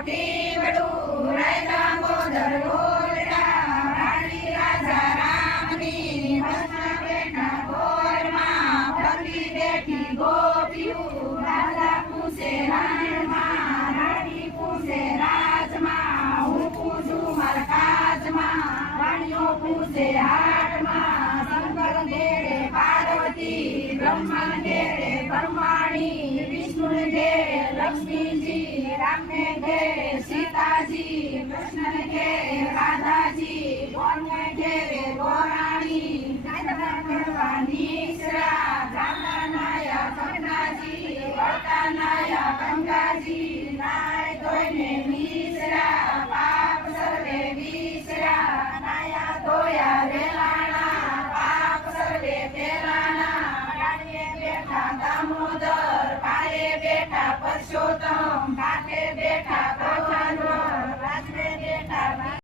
ટીવડું રાય દામોદર ગોરડા રાણી રાજા રામની મસ્ત બેઠા ગોરમાં ભગી બેઠી ગોપીયું રાજા પૂછે રાણમાં રાણી પૂછે રાજમાં હું પૂછું મારા કાજમાં રાણીઓ પૂછે હાટમાં શંકર ઘેરે પાર્વતી બ્રહ્મા ઘેરે બ્રહ્માણી વિષ્ણુ ઘેરે લક્ષ્મીજી રામને ઘેરે સીતાજી કૃષ્ણ ઘેરે રાધાજી ગોરને ઘેરે ગોરાણી ગંગાજી નાય ધોઈને મિશ્રા પાપ સર્વે વિસરા નાયા ધોયા વેલાણા પાપ સર્વે પેલાણા રાણીએ બેઠા દામોદર પાયે બેઠા પરસોત્તમ